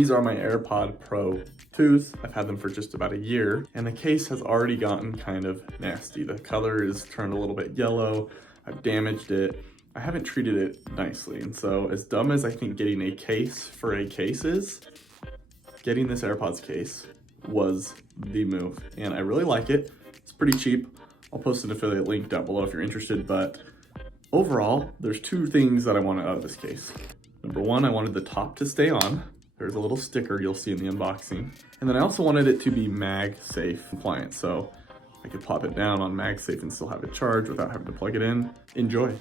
These are my AirPod Pro 2s. I've had them for just about a year, and the case has already gotten kind of nasty. The color is turned a little bit yellow. I've damaged it. I haven't treated it nicely, and so as dumb as I think getting a case for a case is, getting this AirPods case was the move, and I really like it. It's pretty cheap. I'll post an affiliate link down below if you're interested, but overall, there's two things that I wanted out of this case. Number one, I wanted the top to stay on. There's a little sticker you'll see in the unboxing. And then I also wanted it to be MagSafe compliant, so I could pop it down on MagSafe and still have it charged without having to plug it in. Enjoy.